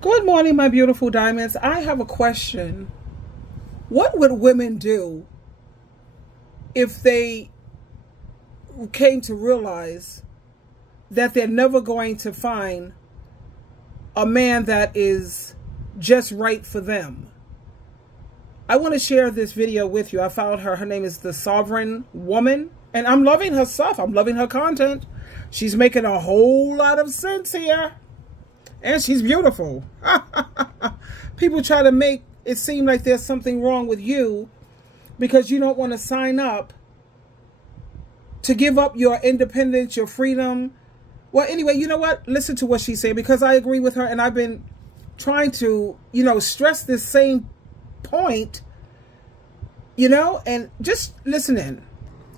Good morning, my beautiful diamonds. I have a question. What would women do if they came to realize that they're never going to find a man that is just right for them? I want to share this video with you. I found her. Her name is The Sovereign Woman. And I'm loving her stuff. I'm loving her content. She's making a whole lot of sense here. And she's beautiful. People try to make it seem like there's something wrong with you because you don't want to sign up to give up your independence, your freedom. Well, anyway, you know what? Listen to what she's saying, because I agree with her. And I've been trying to, stress this same point, and just listen in.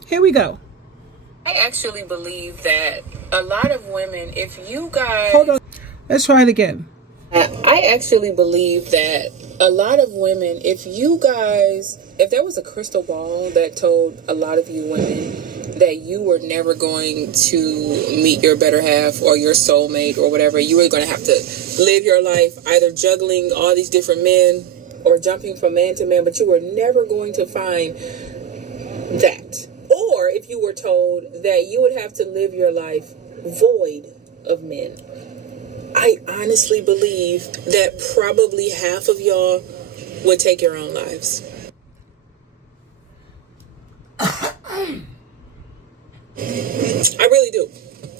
Here we go. I actually believe that a lot of women, if you guys... Hold on. Let's try it again. I actually believe that a lot of women, if there was a crystal ball that told a lot of you women that you were never going to meet your better half or your soulmate or whatever, you were going to have to live your life either juggling all these different men or jumping from man to man, but you were never going to find that. Or if you were told that you would have to live your life void of men, I honestly believe that probably half of y'all would take your own lives. I really do.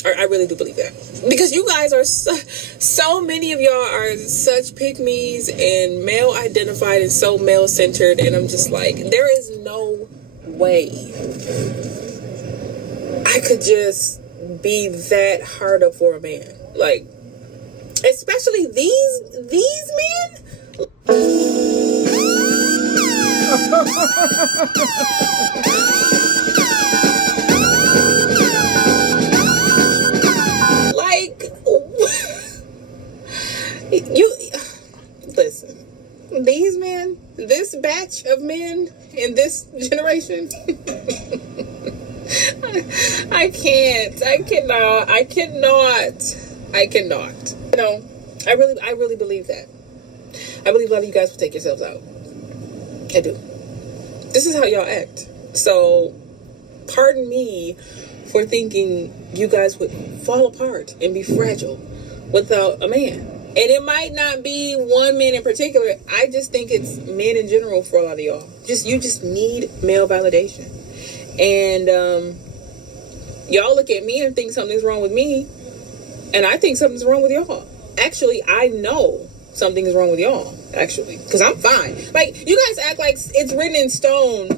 I really do believe that. Because you guys are so many of y'all are such pick-me's and male identified and so male centered. And I'm just like, there is no way I could just be that hard up for a man. Like, especially these men. Like, you listen, these men, this batch of men in this generation. I cannot. I really believe that. I believe a lot of you guys will take yourselves out. I do. This is how y'all act. So, pardon me for thinking you guys would fall apart and be fragile without a man. And it might not be one man in particular. I just think it's men in general for a lot of y'all. You just need male validation. And y'all look at me and think something's wrong with me. And I think something's wrong with y'all. Actually, I know something is wrong with y'all, actually, because I'm fine. Like, you guys act like it's written in stone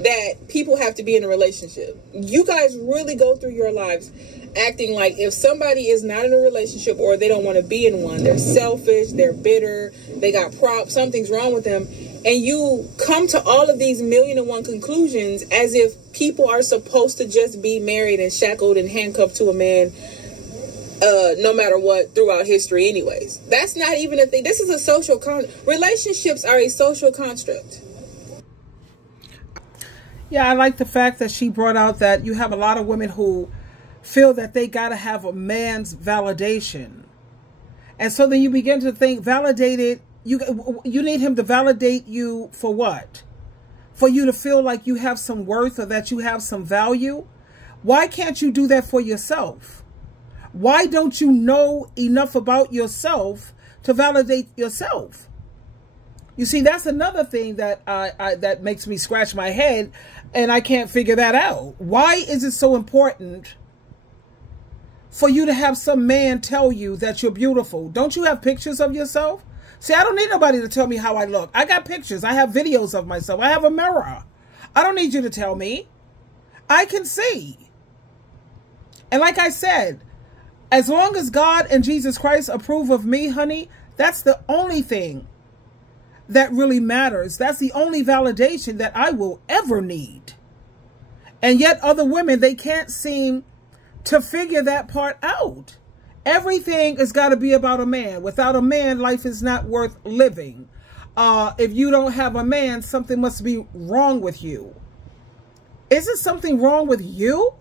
that people have to be in a relationship. You guys really go through your lives acting like if somebody is not in a relationship or they don't want to be in one, they're selfish, they're bitter, they got something's wrong with them. And you come to all of these 1,000,001 conclusions as if people are supposed to just be married and shackled and handcuffed to a man no matter what throughout history anyways. That's not even a thing. This is a social relationships are a social construct. Yeah, I like the fact that she brought out that you have a lot of women who feel that they got to have a man's validation. And so then you begin to think, validated, you need him to validate you for what? For you to feel like you have some worth or that you have some value? Why can't you do that for yourself? Why don't you know enough about yourself to validate yourself? You see, that's another thing that that makes me scratch my head, and I can't figure that out. Why is it so important for you to have some man tell you that you're beautiful? Don't you have pictures of yourself? See, I don't need nobody to tell me how I look. I got pictures. I have videos of myself. I have a mirror. I don't need you to tell me. I can see. And like I said, as long as God and Jesus Christ approve of me, honey, that's the only thing that really matters. That's the only validation that I will ever need. And yet other women, they can't seem to figure that part out. Everything has got to be about a man. Without a man, life is not worth living. If you don't have a man, something must be wrong with you. Isn't something wrong with you?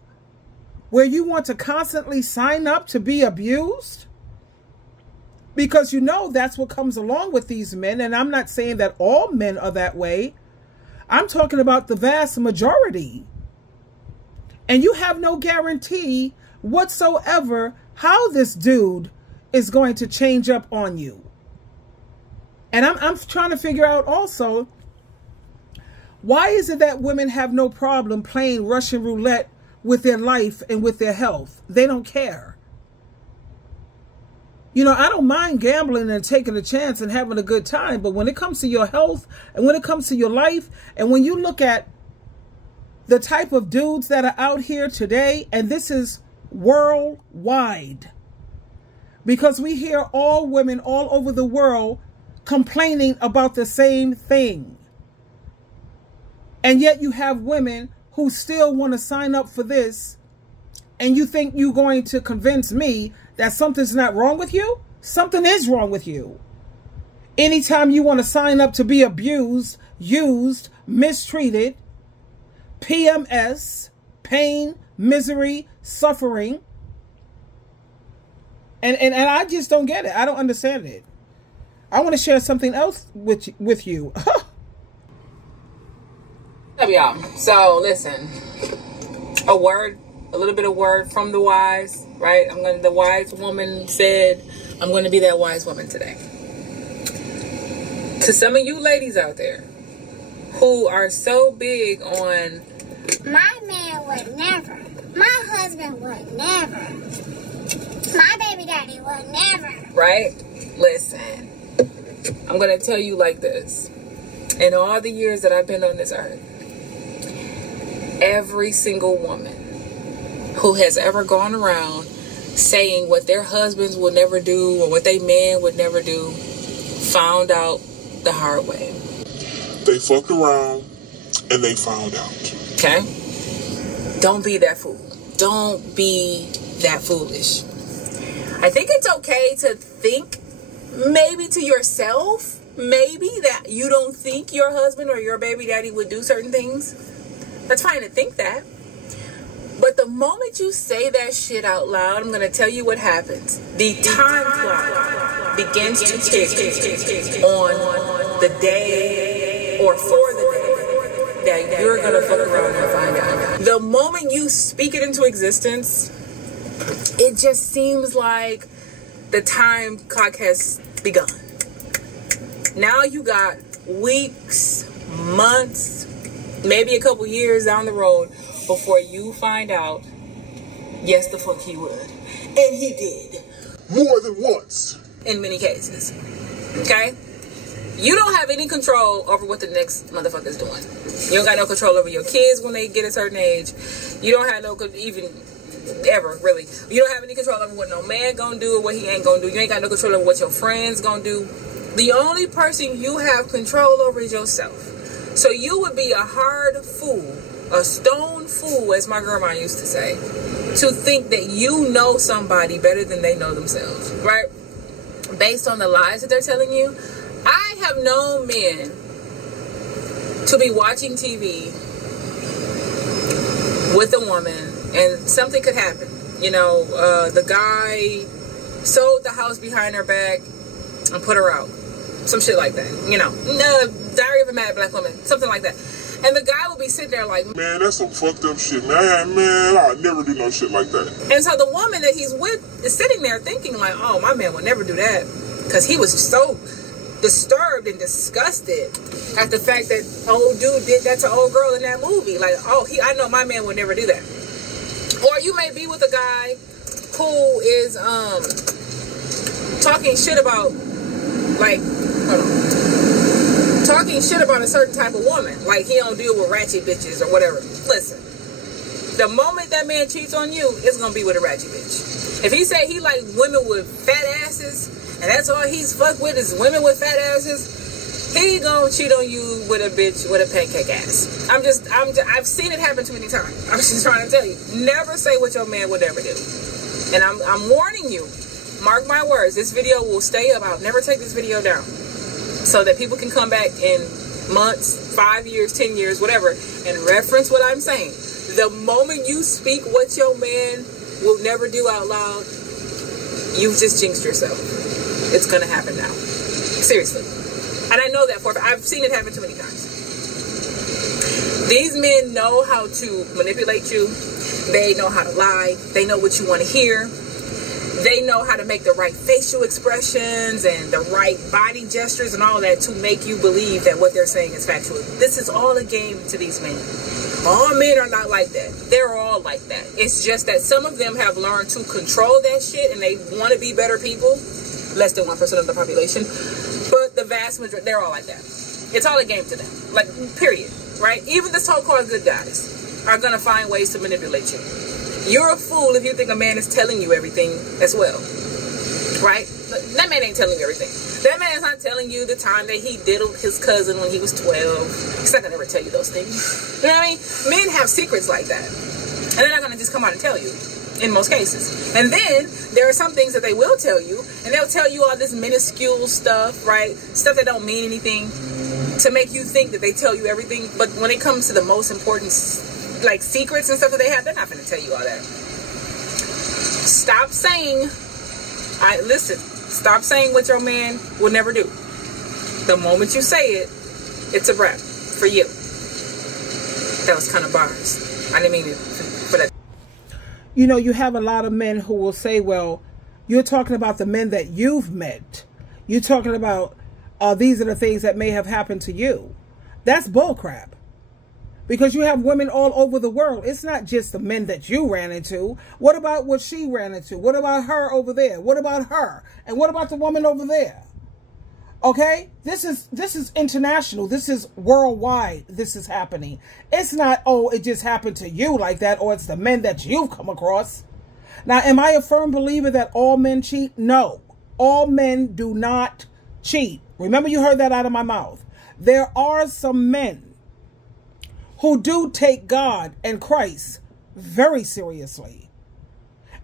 Where you want to constantly sign up to be abused? Because you know that's what comes along with these men. And I'm not saying that all men are that way. I'm talking about the vast majority. And you have no guarantee whatsoever how this dude is going to change up on you. And I'm trying to figure out also, why is it that women have no problem playing Russian roulette with their life and with their health? They don't care. You know, I don't mind gambling and taking a chance and having a good time, but when it comes to your health and when it comes to your life, and when you look at the type of dudes that are out here today, and this is worldwide, because we hear all women all over the world complaining about the same thing. And yet you have women who still want to sign up for this, and you think you're going to convince me that something's not wrong with you? Something is wrong with you. Anytime you want to sign up to be abused, used, mistreated, PMS, pain, misery, suffering, and I just don't get it. I don't understand it. I want to share something else with you. Y'all. So listen, a little bit of word from the wise, right? The wise woman said, I'm going to be that wise woman today. To some of you ladies out there who are so big on, my man would never, my husband would never, my baby daddy would never. Right? Listen, I'm going to tell you like this. In all the years that I've been on this earth, every single woman who has ever gone around saying what their husbands would never do or what their man would never do found out the hard way. They fucked around and they found out. Okay? Don't be that fool. Don't be that foolish. I think it's okay to think maybe to yourself, maybe that you don't think your husband or your baby daddy would do certain things. That's fine to think that. But the moment you say that shit out loud, I'm going to tell you what happens. The time clock begins to tick on the day or for the day that you're going to fuck around and find out. The moment you speak it into existence, it just seems like the time clock has begun. Now you got weeks, months, maybe a couple years down the road before you find out, yes, the fuck he would. And he did. More than once. In many cases. Okay? You don't have any control over what the next motherfucker's doing. You don't got no control over your kids when they get a certain age. You don't have no, even ever, really. You don't have any control over what no man gonna do or what he ain't gonna do. You ain't got no control over what your friends gonna do. The only person you have control over is yourself. So you would be a hard fool, a stone fool, as my grandma used to say, to think that you know somebody better than they know themselves, right? Based on the lies that they're telling you. I have known men to be watching TV with a woman and something could happen. You know, the guy sold the house behind her back and put her out. Some shit like that, you know. Diary of a Mad Black Woman, something like that. And the guy will be sitting there like, man, that's some fucked up shit, man, I'll never do no shit like that. And so the woman that he's with is sitting there thinking like, oh, my man would never do that. Because he was so disturbed and disgusted at the fact that old dude did that to old girl in that movie. Like, oh, I know my man would never do that. Or you may be with a guy who is talking shit about, like, hold on. Talking shit about a certain type of woman. Like he don't deal with ratchet bitches or whatever. Listen, the moment that man cheats on you, it's going to be with a ratchet bitch. If he say he like women with fat asses, and that's all he's fucked with is women with fat asses, he going to cheat on you with a bitch with a pancake ass. I've seen it happen too many times. I'm just trying to tell you, never say what your man would ever do. And I'm warning you, mark my words, this video will stay up. I'll never take this video down. So that people can come back in months, 5 years, 10 years, whatever, and reference what I'm saying. The moment you speak what your man will never do out loud, you've just jinxed yourself. It's going to happen now. Seriously. And I know that for I've seen it happen too many times. These men know how to manipulate you. They know how to lie. They know what you want to hear. They know how to make the right facial expressions and the right body gestures and all that to make you believe that what they're saying is factual. This is all a game to these men. All men are not like that. They're all like that. It's just that some of them have learned to control that shit and they want to be better people. Less than 1% of the population. But the vast majority, they're all like that. It's all a game to them. Like, period. Right? Even the so-called good guys are going to find ways to manipulate you. You're a fool if you think a man is telling you everything as well. Right? That man ain't telling you everything. That man is not telling you the time that he diddled his cousin when he was 12. He's not going to ever tell you those things. You know what I mean? Men have secrets like that. And they're not going to just come out and tell you. In most cases. And then there are some things that they will tell you, and they'll tell you all this minuscule stuff, right? Stuff that don't mean anything to make you think that they tell you everything. But when it comes to the most important, like, secrets and stuff that they have, they're not going to tell you all that. Stop saying, stop saying what your man will never do. The moment you say it, it's a wrap for you. That was kind of bars. I didn't mean it for that. You know, you have a lot of men who will say, well, you're talking about the men that you've met. You're talking about these are the things that may have happened to you. That's bullcrap. Because you have women all over the world. It's not just the men that you ran into. What about what she ran into? What about her over there? What about her? And what about the woman over there? Okay? This is international. This is worldwide. This is happening. It's not, oh, it just happened to you like that, or it's the men that you've come across. Now, am I a firm believer that all men cheat? No. All men do not cheat. Remember, you heard that out of my mouth. There are some men who do take God and Christ very seriously.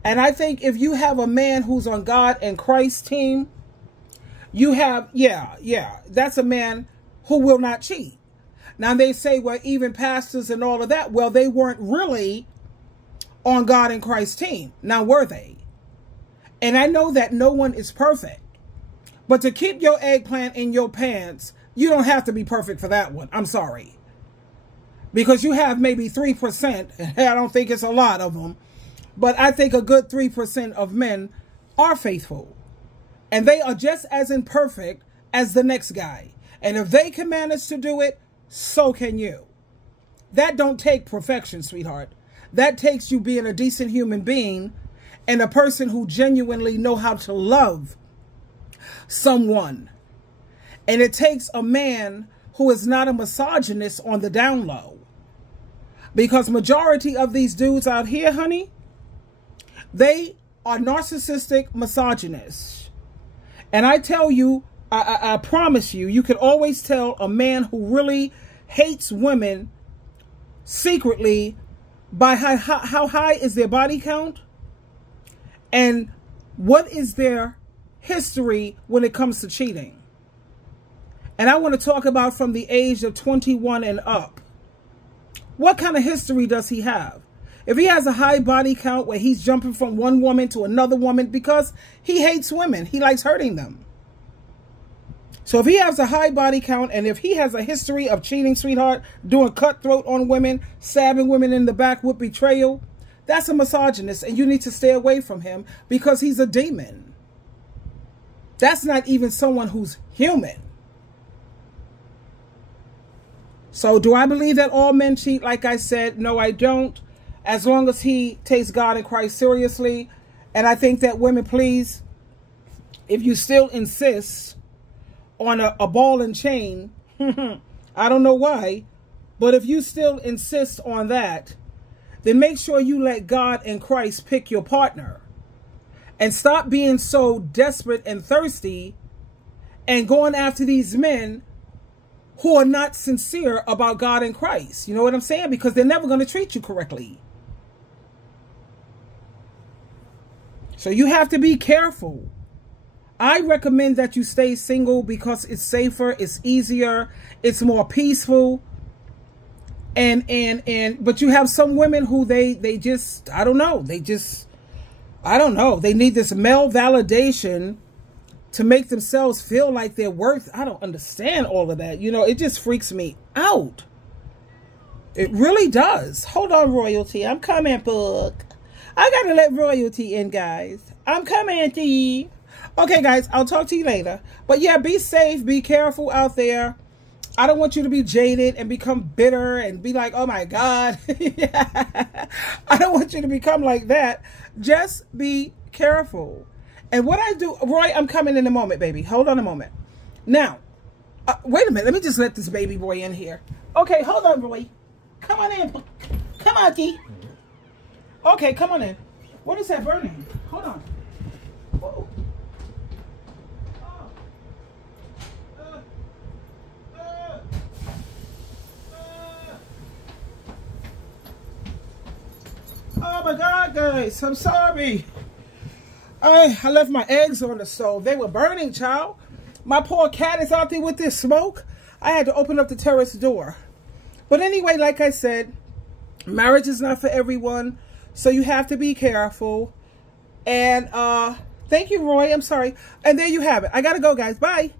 And I think if you have a man who's on God and Christ's team, you have, that's a man who will not cheat. Now they say, well, even pastors and all of that, well, they weren't really on God and Christ's team. Now, were they? And I know that no one is perfect. But to keep your eggplant in your pants, you don't have to be perfect for that one. I'm sorry. Because you have maybe 3%, and I don't think it's a lot of them, but I think a good 3% of men are faithful. And they are just as imperfect as the next guy. And if they can manage to do it, so can you. That don't take perfection, sweetheart. That takes you being a decent human being and a person who genuinely know how to love someone. And it takes a man who is not a misogynist on the down low. Because majority of these dudes out here, honey, they are narcissistic misogynists. And I tell you, I promise you, you can always tell a man who really hates women secretly by how high is their body count and what is their history when it comes to cheating. And I want to talk about from the age of 21 and up. What kind of history does he have? If he has a high body count where he's jumping from one woman to another woman because he hates women, he likes hurting them. So if he has a high body count and if he has a history of cheating, sweetheart, doing cutthroat on women, stabbing women in the back with betrayal, that's a misogynist and you need to stay away from him because he's a demon. That's not even someone who's human. So do I believe that all men cheat? Like I said, no, I don't. As long as he takes God and Christ seriously. And I think that women, please, if you still insist on a ball and chain, I don't know why, but if you still insist on that, then make sure you let God and Christ pick your partner. And stop being so desperate and thirsty and going after these men who are not sincere about God and Christ. You know what I'm saying? Because they're never going to treat you correctly. So you have to be careful. I recommend that you stay single because it's safer, it's easier, it's more peaceful. But you have some women who they just, I don't know, they need this male validation to make themselves feel like they're worth. I don't understand all of that. You know, it just freaks me out. It really does. Hold on, Royalty. I'm coming, book. I got to let Royalty in, guys. I'm coming to you. Okay, guys, I'll talk to you later. But yeah, be safe. Be careful out there. I don't want you to be jaded and become bitter and be like, oh my God. I don't want you to become like that. Just be careful. And what I do, Roy, I'm coming in a moment, baby. Hold on a moment. Now, wait a minute. Let me just let this baby boy in here. Okay, hold on, Roy. Come on in. Come on, Key. Okay, come on in. What is that burning? Hold on. Whoa. Oh my God, guys, I'm sorry. I left my eggs on the stove. They were burning, child. My poor cat is out there with this smoke. I had to open up the terrace door. But anyway, like I said, marriage is not for everyone. So you have to be careful. And thank you, Roy. I'm sorry. And there you have it. I got to go, guys. Bye.